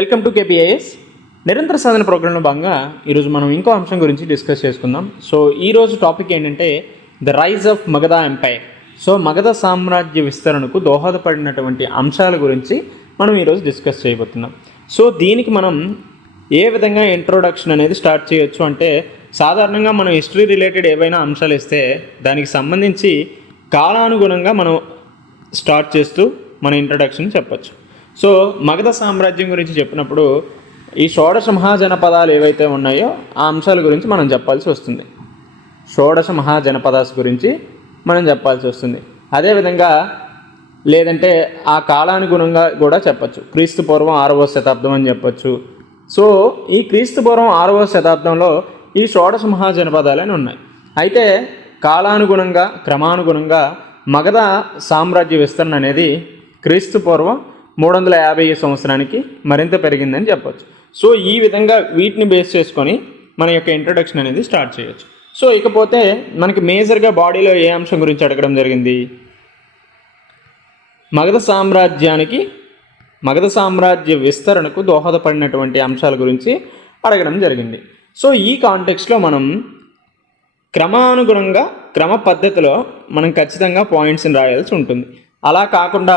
Welcome to KPIS నిరంతర సాధన ప్రోగ్రాంలో భాగంగా ఈరోజు మనం ఇంకో అంశం గురించి డిస్కస్ చేసుకుందాం. సో ఈరోజు టాపిక్ ఏంటంటే the rise of Magadha empire. So Magadha సామ్రాజ్య విస్తరణకు దోహదపడినటువంటి అంశాల గురించి మనం ఈరోజు డిస్కస్ చేయబోతున్నాం. సో దీనికి మనం ఏ విధంగా ఇంట్రొడక్షన్ అనేది స్టార్ట్ చేయొచ్చు అంటే, సాధారణంగా మనం హిస్టరీ రిలేటెడ్ ఏవైనా అంశాలు ఇస్తే దానికి సంబంధించి కాలానుగుణంగా మనం స్టార్ట్ చేస్తూ మన ఇంట్రొడక్షన్ చెప్పచ్చు. సో మగధ సామ్రాజ్యం గురించి చెప్పినప్పుడు ఈ షోడశ మహాజనపదాలు ఏవైతే ఉన్నాయో ఆ అంశాల గురించి మనం చెప్పాల్సి వస్తుంది. షోడశ మహాజనపదాస్ గురించి మనం చెప్పాల్సి వస్తుంది. అదేవిధంగా లేదంటే ఆ కాలానుగుణంగా కూడా చెప్పచ్చు. క్రీస్తు పూర్వం 6వ శతాబ్దం అని చెప్పచ్చు. సో ఈ క్రీస్తు పూర్వం 6వ శతాబ్దంలో ఈ షోడశ మహాజనపదాలు అని ఉన్నాయి. అయితే కాలానుగుణంగా క్రమానుగుణంగా మగధ సామ్రాజ్య విస్తరణ అనేది క్రీస్తు పూర్వం 350 సంవత్సరానికి మరింత పెరిగిందని చెప్పచ్చు. సో ఈ విధంగా వీటిని బేస్ చేసుకొని మన యొక్క ఇంట్రొడక్షన్ అనేది స్టార్ట్ చేయొచ్చు. సో ఇకపోతే మనకి మేజర్గా బాడీలో ఏ అంశం గురించి అడగడం జరిగింది? మగధ సామ్రాజ్య విస్తరణకు దోహదపడినటువంటి అంశాల గురించి అడగడం జరిగింది. సో ఈ కాంటెక్స్లో మనం క్రమానుగుణంగా క్రమ పద్ధతిలో మనం ఖచ్చితంగా పాయింట్స్ని రాయాల్సి ఉంటుంది. అలా కాకుండా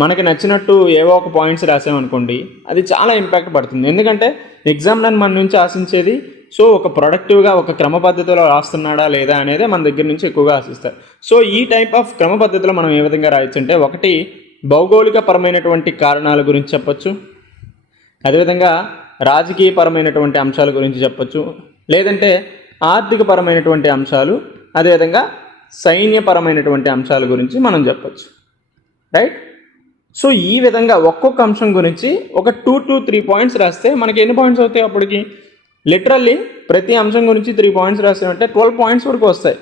మనకి నచ్చినట్టు ఏవో ఒక పాయింట్స్ రాసామనుకోండి, అది చాలా ఇంపాక్ట్ పడుతుంది. ఎందుకంటే ఎగ్జామ్లను మన నుంచి ఆశించేది సో ఒక ప్రొడక్టివ్గా ఒక క్రమ పద్ధతిలో రాస్తున్నాడా లేదా అనేది మన దగ్గర నుంచి ఎక్కువగా ఆశిస్తారు. సో ఈ టైప్ ఆఫ్ క్రమ పద్ధతిలో మనం ఏ విధంగా రాయొచ్చు అంటే, ఒకటి భౌగోళిక పరమైనటువంటి కారణాల గురించి చెప్పచ్చు, అదేవిధంగా రాజకీయపరమైనటువంటి అంశాల గురించి చెప్పచ్చు, లేదంటే ఆర్థిక పరమైనటువంటి అంశాలు, అదేవిధంగా సైన్యపరమైనటువంటి అంశాల గురించి మనం చెప్పచ్చు. రైట్? సో ఈ విధంగా ఒక్కొక్క అంశం గురించి ఒక 2 to 3 పాయింట్స్ రాస్తే మనకి ఎన్ని పాయింట్స్ అవుతాయి? అప్పటికి లిటరల్లీ ప్రతి అంశం గురించి 3 పాయింట్స్ రాసామంటే 12 పాయింట్స్ వరకు వస్తాయి.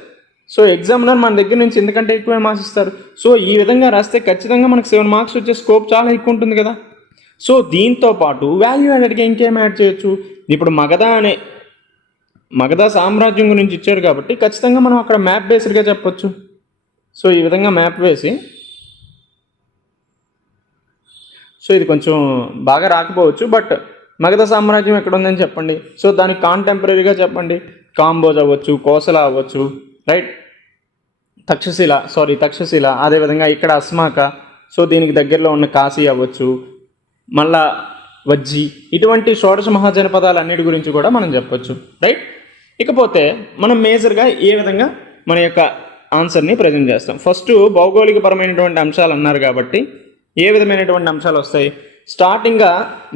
సో ఎగ్జామ్లో మన దగ్గర నుంచి ఎందుకంటే ఎక్కువ మార్క్స్ ఇస్తారు. సో ఈ విధంగా రాస్తే ఖచ్చితంగా మనకు 7 మార్క్స్ వచ్చే స్కోప్ చాలా ఎక్కువ ఉంటుంది కదా. సో దీంతో పాటు వాల్యూ యాడెడ్గా ఇంకేం యాడ్ చేయొచ్చు? ఇప్పుడు మగధ సామ్రాజ్యం గురించి ఇచ్చారు కాబట్టి ఖచ్చితంగా మనం అక్కడ మ్యాప్ బేస్డ్గా చెప్పొచ్చు. సో ఈ విధంగా మ్యాప్ వేసి, సో ఇది కొంచెం బాగా రాకపోవచ్చు, బట్ మగధ సామ్రాజ్యం ఎక్కడ ఉందని చెప్పండి. సో దానికి కాంటెంపరీగా చెప్పండి. కాంబోజ్ అవ్వచ్చు, కోసల అవ్వచ్చు, రైట్, తక్షశిల, అదేవిధంగా ఇక్కడ అస్మాక, సో దీనికి దగ్గరలో ఉన్న కాశీ అవ్వచ్చు, మళ్ళా వజ్జి, ఇటువంటి షోడశ మహాజనపదాలు అన్నిటి గురించి కూడా మనం చెప్పొచ్చు. రైట్? ఇకపోతే మనం మేజర్గా ఏ విధంగా మన యొక్క ఆన్సర్ని ప్రజెంట్ చేస్తాం? ఫస్ట్ భౌగోళికపరమైనటువంటి అంశాలు అన్నారు కాబట్టి ఏ విధమైనటువంటి అంశాలు వస్తాయి? స్టార్టింగ్గా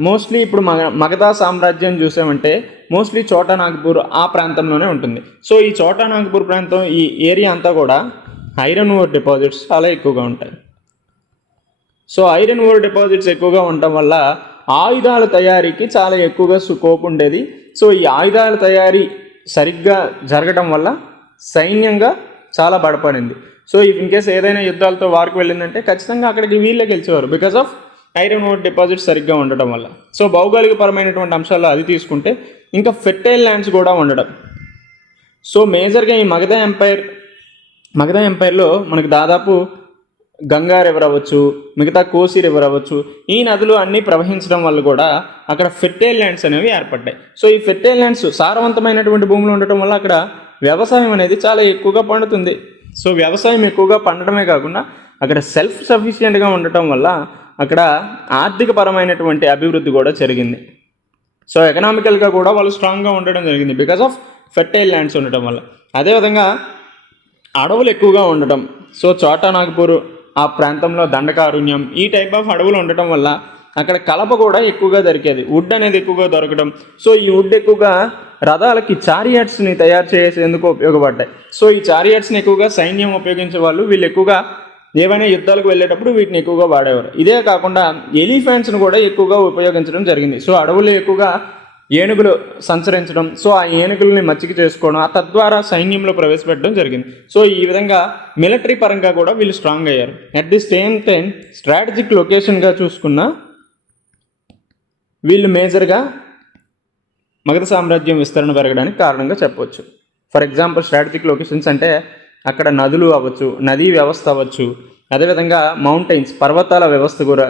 మోస్ట్లీ ఇప్పుడు మగధ సామ్రాజ్యం చూసామంటే మోస్ట్లీ చోటా నాగ్పూర్ ఆ ప్రాంతంలోనే ఉంటుంది. సో ఈ చోటా నాగ్పూర్ ప్రాంతం, ఈ ఏరియా అంతా కూడా ఐరన్ ఓర్ డిపాజిట్స్ చాలా ఎక్కువగా ఉంటాయి. సో ఐరన్ ఓర్ డిపాజిట్స్ ఎక్కువగా ఉండటం వల్ల ఆయుధాల తయారీకి చాలా ఎక్కువగా స్కోప్ ఉండేది. సో ఈ ఆయుధాల తయారీ సరిగ్గా జరగడం వల్ల సైన్యంగా చాలా బలపడింది. సో ఇన్ కేస్ ఏదైనా యుద్ధాలతో వారికి వెళ్ళిందంటే ఖచ్చితంగా అక్కడికి వీళ్ళే గెలిచేవారు, because of iron ore deposits సరిగ్గా ఉండటం వల్ల. సో భౌగోళికపరమైనటువంటి అంశాల్లో అది తీసుకుంటే ఇంకా ఫెర్టైల్ ల్యాండ్స్ కూడా ఉండడం. సో మేజర్గా ఈ మగధ ఎంపైర్లో మనకు దాదాపు గంగా రివర్ అవ్వచ్చు, మిగతా కోసి రివర్ అవ్వచ్చు, ఈ నదులు అన్నీ ప్రవహించడం వల్ల కూడా అక్కడ ఫెర్టైల్ ల్యాండ్స్ అనేవి ఏర్పడ్డాయి. సో ఈ ఫెర్టైల్ ల్యాండ్స్ సారవంతమైనటువంటి భూములు ఉండటం వల్ల అక్కడ వ్యవసాయం అనేది చాలా ఎక్కువగా పండుతుంది. సో వ్యవసాయం ఎక్కువగా పండడమే కాకుండా అక్కడ సెల్ఫ్ సఫిషియెంట్గా ఉండటం వల్ల అక్కడ ఆర్థిక పరమైనటువంటి అభివృద్ధి కూడా జరిగింది. సో ఎకనామికల్గా కూడా వాళ్ళు స్ట్రాంగ్గా ఉండడం జరిగింది బికాస్ ఆఫ్ ఫెర్టైల్ ల్యాండ్స్ ఉండటం వల్ల. అదేవిధంగా అడవులు ఎక్కువగా ఉండటం, సో చోటా నాగ్పూర్ ఆ ప్రాంతంలో దండకారుణ్యం, ఈ టైప్ ఆఫ్ అడవులు ఉండటం వల్ల అక్కడ కలప కూడా ఎక్కువగా దొరికేది, వుడ్ అనేది ఎక్కువగా దొరకడం. సో ఈ వుడ్ ఎక్కువగా రథాలకి చారియట్స్ని తయారు చేసేందుకు ఉపయోగపడ్డాయి. సో ఈ చారియట్స్ని ఎక్కువగా సైన్యం ఉపయోగించే వాళ్ళు, వీళ్ళు ఎక్కువగా ఏవైనా యుద్ధాలకు వెళ్ళేటప్పుడు వీటిని ఎక్కువగా వాడేవారు. ఇదే కాకుండా ఎలిఫెంట్స్ను కూడా ఎక్కువగా ఉపయోగించడం జరిగింది. సో అడవులు ఎక్కువగా ఏనుగులు సంచరించడం, సో ఆ ఏనుగుల్ని మచ్చిక చేసుకోవడం, తద్వారా సైన్యంలో ప్రవేశపెట్టడం జరిగింది. సో ఈ విధంగా మిలిటరీ పరంగా కూడా వీళ్ళు స్ట్రాంగ్ అయ్యారు. At the same time strategic లొకేషన్గా చూసుకున్న వీళ్ళు మేజర్గా మగధ సామ్రాజ్యం విస్తరణ పెరగడానికి కారణంగా చెప్పవచ్చు. ఫర్ ఎగ్జాంపుల్ స్ట్రాటజిక్ లొకేషన్స్ అంటే అక్కడ నదులు అవ్వచ్చు, నదీ వ్యవస్థ అవ్వచ్చు, అదేవిధంగా మౌంటైన్స్, పర్వతాల వ్యవస్థ కూడా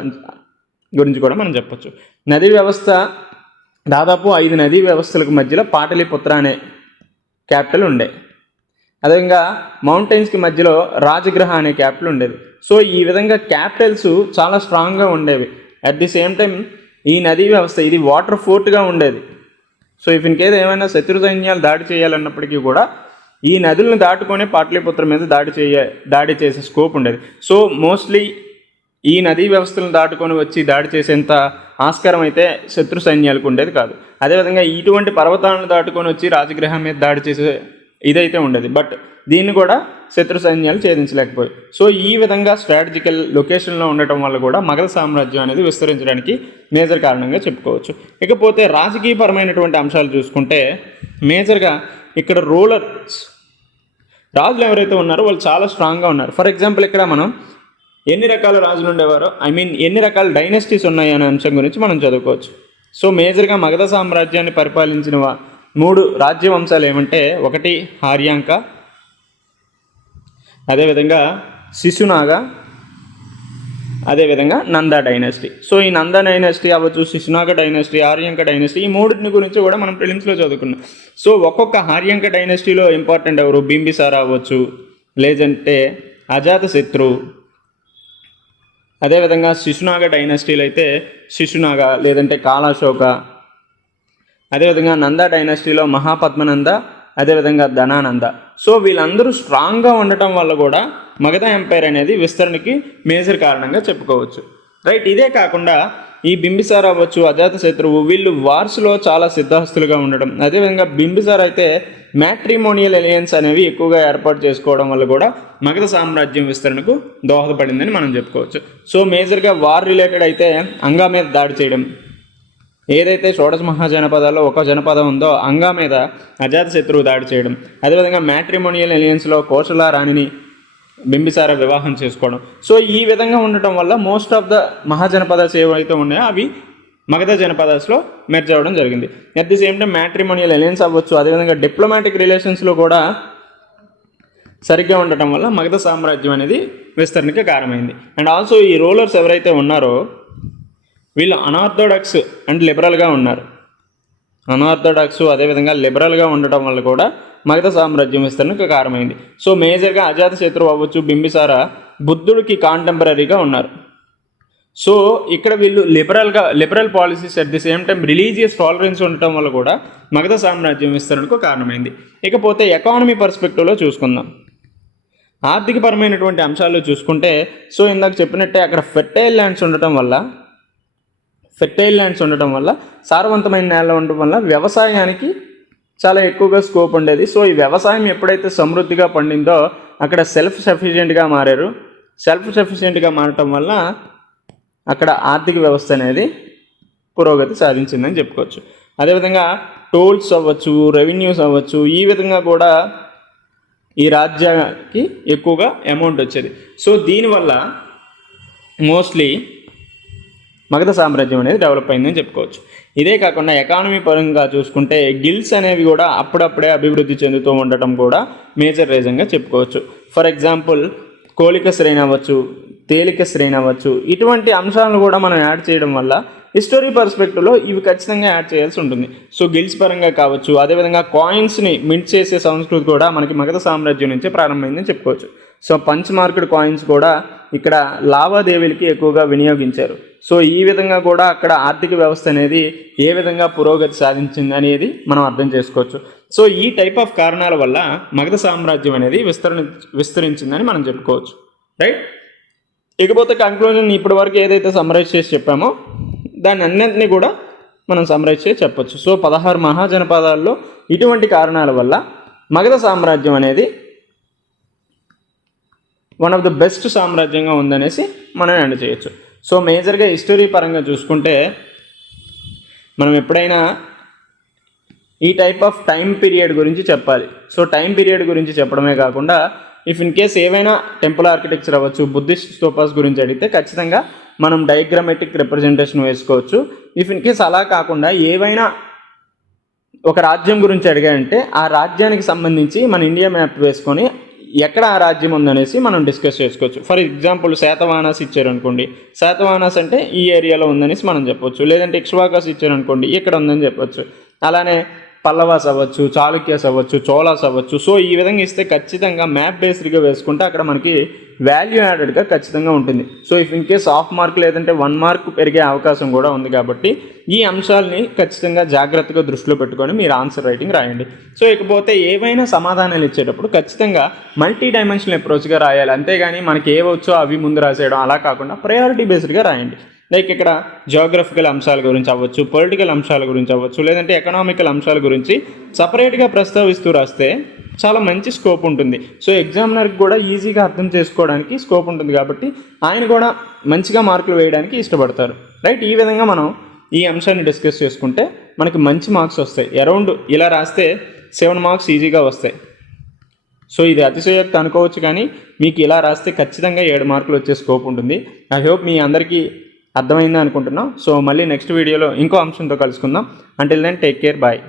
గురించి కూడా మనం చెప్పొచ్చు. నదీ వ్యవస్థ దాదాపు 5 నదీ వ్యవస్థలకు మధ్యలో పాటలీపుత్ర అనే క్యాపిటల్ ఉండే. అదేవిధంగా మౌంటైన్స్కి మధ్యలో రాజగృహ అనే క్యాపిటల్ ఉండేది. సో ఈ విధంగా క్యాపిటల్స్ చాలా స్ట్రాంగ్గా ఉండేవి. అట్ ది సేమ్ టైం ఈ నదీ వ్యవస్థ ఇది వాటర్ ఫోర్ట్గా ఉండేది. సో ఇఫ్ ఇన్ కేస్ ఏమైనా శత్రు సైన్యాలు దాడి చేయాలన్నప్పటికీ కూడా ఈ నదులను దాటుకొని పాటలీపుత్ర మీద దాడి చేసే స్కోప్ ఉండేది. సో మోస్ట్లీ ఈ నదీ వ్యవస్థలను దాటుకొని వచ్చి దాడి చేసేంత ఆస్కారం అయితే శత్రు సైన్యాలకు ఉండేది కాదు. అదేవిధంగా ఇటువంటి పర్వతాలను దాటుకొని వచ్చి రాజగృహం మీద దాడి చేసే ఇదైతే ఉండేది. బట్ దీన్ని కూడా శత్రు సైన్యాలు ఛేదించలేకపోయాయి. సో ఈ విధంగా స్ట్రాటజికల్ లొకేషన్లో ఉండటం వల్ల కూడా మగధ సామ్రాజ్యం అనేది విస్తరించడానికి మేజర్ కారణంగా చెప్పుకోవచ్చు. ఇకపోతే రాజకీయపరమైనటువంటి అంశాలు చూసుకుంటే మేజర్గా ఇక్కడ రూలర్స్ రాజులు ఎవరైతే ఉన్నారో వాళ్ళు చాలా స్ట్రాంగ్గా ఉన్నారు. ఫర్ ఎగ్జాంపుల్ ఇక్కడ మనం ఎన్ని రకాల రాజులు ఉండేవారో ఎన్ని రకాల డైనస్టీస్ ఉన్నాయి అనే అంశం గురించి మనం చదువుకోవచ్చు. సో మేజర్గా మగధ సామ్రాజ్యాన్ని పరిపాలించిన 3 రాజ్య వంశాలు ఏమంటే, ఒకటి ఆర్యాంక, అదేవిధంగా శిశునాగ, అదేవిధంగా నందా డైనస్టీ. సో ఈ నందా డైనస్టీ అవ్వచ్చు, శిశునాగ డైనస్టీ, ఆర్యాంక డైనస్టీ, ఈ 3 గురించి కూడా మనం ప్రిలిమ్స్లో చదువుకున్నాం. సో ఒక్కొక్క ఆర్యాంక డైనస్టీలో ఇంపార్టెంట్ ఎవరు, బింబిసార అవ్వచ్చు, లేదంటే అజాతశత్రు. అదేవిధంగా శిశునాగ డైనస్టీలు అయితే శిశునాగ లేదంటే కాలాశోక. అదేవిధంగా నందా డైనస్టీలో మహాపద్మనంద, అదేవిధంగా ధనానంద. సో వీళ్ళందరూ స్ట్రాంగ్గా ఉండటం వల్ల కూడా మగధ ఎంపైర్ అనేది విస్తరణకి మేజర్ కారణంగా చెప్పుకోవచ్చు. రైట్. ఇదే కాకుండా ఈ బింబిసార అవ్వచ్చు, అజాతశత్రువు, వీళ్ళు వార్స్లో చాలా సిద్ధహస్తులుగా ఉండడం. అదేవిధంగా బింబిసార అయితే మ్యాట్రిమోనియల్ అలయన్స్ అనేవి ఎక్కువగా ఏర్పాటు చేసుకోవడం వల్ల కూడా మగధ సామ్రాజ్యం విస్తరణకు దోహదపడిందని మనం చెప్పుకోవచ్చు. సో మేజర్గా వార్ రిలేటెడ్ అయితే అంగా మీద దాడి చేయడం, ఏదైతే షోడశ మహాజనపదాల్లో ఒక జనపదం ఉందో అంగా మీద అజాతశత్రువు దాడి చేయడం, అదేవిధంగా మ్యాట్రిమోనియల్ అలయన్స్లో కోసల రాణిని బింబిసార వివాహం చేసుకోవడం. సో ఈ విధంగా ఉండటం వల్ల మోస్ట్ ఆఫ్ ద మహాజనపదాస్ ఏవైతే ఉన్నాయో అవి మగధ జనపదాస్లో మెర్జ్ అవ్వడం జరిగింది. At the same time matrimonial alliance అవ్వచ్చు, అదేవిధంగా డిప్లొమాటిక్ రిలేషన్స్లో కూడా సరిగ్గా ఉండటం వల్ల మగధ సామ్రాజ్యం అనేది విస్తరణకి కారణమైంది. అండ్ ఆల్సో ఈ రూలర్స్ ఎవరైతే ఉన్నారో వీళ్ళు అనార్థోడాక్స్ అండ్ లిబరల్గా ఉన్నారు. అనార్థోడాక్స్ అదేవిధంగా లిబరల్గా ఉండటం వల్ల కూడా మగధ సామ్రాజ్యం విస్తరణకు కారణమైంది. సో మేజర్గా అజాతశత్రువు అవ్వచ్చు, బింబిసార బుద్ధుడికి కాంటెంపరీగా ఉన్నారు. సో ఇక్కడ వీళ్ళు liberal policies at the same time religious tolerance ఉండటం వల్ల కూడా మగధ సామ్రాజ్యం విస్తరణకు కారణమైంది. ఇకపోతే ఎకానమీ పర్స్పెక్టివ్లో చూసుకుందాం. ఆర్థికపరమైనటువంటి అంశాల్లో చూసుకుంటే, సో ఇందాక చెప్పినట్టే అక్కడ ఫెర్టైల్ ల్యాండ్స్ ఉండటం వల్ల సారవంతమైన నేల ఉండటం వల్ల వ్యవసాయానికి చాలా ఎక్కువగా స్కోప్ ఉండేది. సో ఈ వ్యవసాయం ఎప్పుడైతే సమృద్ధిగా పండిందో అక్కడ సెల్ఫ్ సఫిషియెంట్గా మారారు. సెల్ఫ్ సఫిషియెంట్గా మారటం వల్ల అక్కడ ఆర్థిక వ్యవస్థ అనేది పురోగతి సాధించిందని చెప్పుకోవచ్చు. అదేవిధంగా టోల్స్ అవ్వచ్చు, రెవెన్యూస్ అవ్వచ్చు, ఈ విధంగా కూడా ఈ రాజ్యానికి ఎక్కువగా అమౌంట్ వచ్చేది. సో దీనివల్ల మోస్ట్లీ మగధ సామ్రాజ్యం అనేది డెవలప్ అయిందని చెప్పుకోవచ్చు. ఇదే కాకుండా ఎకానమీ పరంగా చూసుకుంటే గిల్డ్స్ అనేవి కూడా అప్పుడప్పుడే అభివృద్ధి చెందుతూ ఉండటం కూడా మేజర్ రీజన్గా చెప్పుకోవచ్చు. ఫర్ ఎగ్జాంపుల్ కోలిక శ్రేణి అవ్వచ్చు, తేలిక శ్రేణి అవ్వచ్చు, ఇటువంటి అంశాలను కూడా మనం యాడ్ చేయడం వల్ల హిస్టరీ పర్స్పెక్టివ్లో ఇవి ఖచ్చితంగా యాడ్ చేయాల్సి ఉంటుంది. సో గిల్డ్స్ పరంగా కావచ్చు, అదేవిధంగా కాయిన్స్ని మింట్ చేసే సంస్కృతి కూడా మనకి మగధ సామ్రాజ్యం నుంచే ప్రారంభమైందని చెప్పుకోవచ్చు. సో పంచ్ మార్కెడ్ కాయిన్స్ కూడా ఇక్కడ లావాదేవీలకి ఎక్కువగా వినియోగించారు. సో ఈ విధంగా కూడా అక్కడ ఆర్థిక వ్యవస్థ అనేది ఏ విధంగా పురోగతి సాధించింది అనేది మనం అర్థం చేసుకోవచ్చు. సో ఈ టైప్ ఆఫ్ కారణాల వల్ల మగధ సామ్రాజ్యం అనేది విస్తరించిందని మనం చెప్పుకోవచ్చు. రైట్. ఇకపోతే కంక్లూజన్ ఇప్పటి వరకు ఏదైతే సమ్మరైజ్ చేసి చెప్పామో దాన్ని అన్నింటినీ కూడా మనం సమ్మరైజ్ చేసి చెప్పొచ్చు. సో 16 మహాజనపదాల్లో ఇటువంటి కారణాల వల్ల మగధ సామ్రాజ్యం అనేది వన్ ఆఫ్ ద బెస్ట్ సామ్రాజ్యంగా ఉందనేసి మనం ఎండ్ చేయొచ్చు. సో మేజర్గా హిస్టరీ పరంగా చూసుకుంటే మనం ఎప్పుడైనా ఈ టైప్ ఆఫ్ టైం పీరియడ్ గురించి చెప్పాలి. సో టైం పీరియడ్ గురించి చెప్పడమే కాకుండా ఇఫ్ ఇన్ కేస్ ఏవైనా టెంపుల్ ఆర్కిటెక్చర్ అవ్వచ్చు, బుద్ధిస్ట్ స్తూపాస్ గురించి అడిగితే ఖచ్చితంగా మనం డయాగ్రామెటిక్ రిప్రజెంటేషన్ వేసుకోవచ్చు. ఇఫ్ ఇన్ కేస్ అలా కాకుండా ఏవైనా ఒక రాజ్యం గురించి అడిగాయంటే ఆ రాజ్యానికి సంబంధించి మన ఇండియా మ్యాప్ వేసుకొని ఎక్కడ ఆ రాజ్యం ఉందనేసి మనం డిస్కస్ చేసుకోవచ్చు. ఫర్ ఎగ్జాంపుల్ శాతవాహనాస్ ఇచ్చారనుకోండి, శాతవాహనాస్ అంటే ఈ ఏరియాలో ఉందనేసి మనం చెప్పొచ్చు. లేదంటే ఇక్ష్వాకాస్ ఇచ్చారనుకోండి, ఇక్కడ ఉందని చెప్పొచ్చు. అలానే పల్లవాస్ అవ్వచ్చు, చాళుక్యాస్ అవ్వచ్చు, చోళాస్ అవ్వచ్చు. సో ఈ విధంగా ఇస్తే ఖచ్చితంగా మ్యాప్ బేస్డ్గా వేసుకుంటే అక్కడ మనకి వాల్యూ యాడెడ్గా ఖచ్చితంగా ఉంటుంది. So if in case half mark లేదంటే 1 మార్క్ పెరిగే అవకాశం కూడా ఉంది. కాబట్టి ఈ అంశాలని ఖచ్చితంగా జాగ్రత్తగా దృష్టిలో పెట్టుకొని మీరు ఆన్సర్ రైటింగ్ రాయండి. సో ఇకపోతే ఏవైనా సమాధానాలు ఇచ్చేటప్పుడు ఖచ్చితంగా మల్టీ డైమెన్షనల్ అప్రోచ్గా రాయాలి. అంతేగాని మనకి ఏవచ్చో అవి ముందు రాసేయడం అలా కాకుండా ప్రయారిటీ బేస్డ్గా రాయండి. లైక్ ఇక్కడ జియోగ్రఫికల్ అంశాల గురించి అవ్వచ్చు, పొలిటికల్ అంశాల గురించి అవ్వచ్చు, లేదంటే ఎకనామికల్ అంశాల గురించి సపరేట్గా ప్రస్తావిస్తూ రాస్తే చాలా మంచి స్కోప్ ఉంటుంది. సో ఎగ్జామినర్కి కూడా ఈజీగా అర్థం చేసుకోవడానికి స్కోప్ ఉంటుంది. కాబట్టి ఆయన కూడా మంచిగా మార్కులు వేయడానికి ఇష్టపడతారు. రైట్, ఈ విధంగా మనం ఈ అంశాన్ని డిస్కస్ చేసుకుంటే మనకి మంచి మార్క్స్ వస్తాయి. అరౌండ్ ఇలా రాస్తే 7 మార్క్స్ ఈజీగా వస్తాయి. సో ఇది అతిశయోక్తి అనుకోవచ్చు, కానీ మీకు ఇలా రాస్తే ఖచ్చితంగా 7 మార్కులు వచ్చే స్కోప్ ఉంటుంది. ఐ హోప్ మీ అందరికీ అర్థమైంది అనుకుంటున్నాం. సో మళ్ళీ నెక్స్ట్ వీడియోలో ఇంకో అంశంతో కలుసుకుందాం. Until then take care, bye.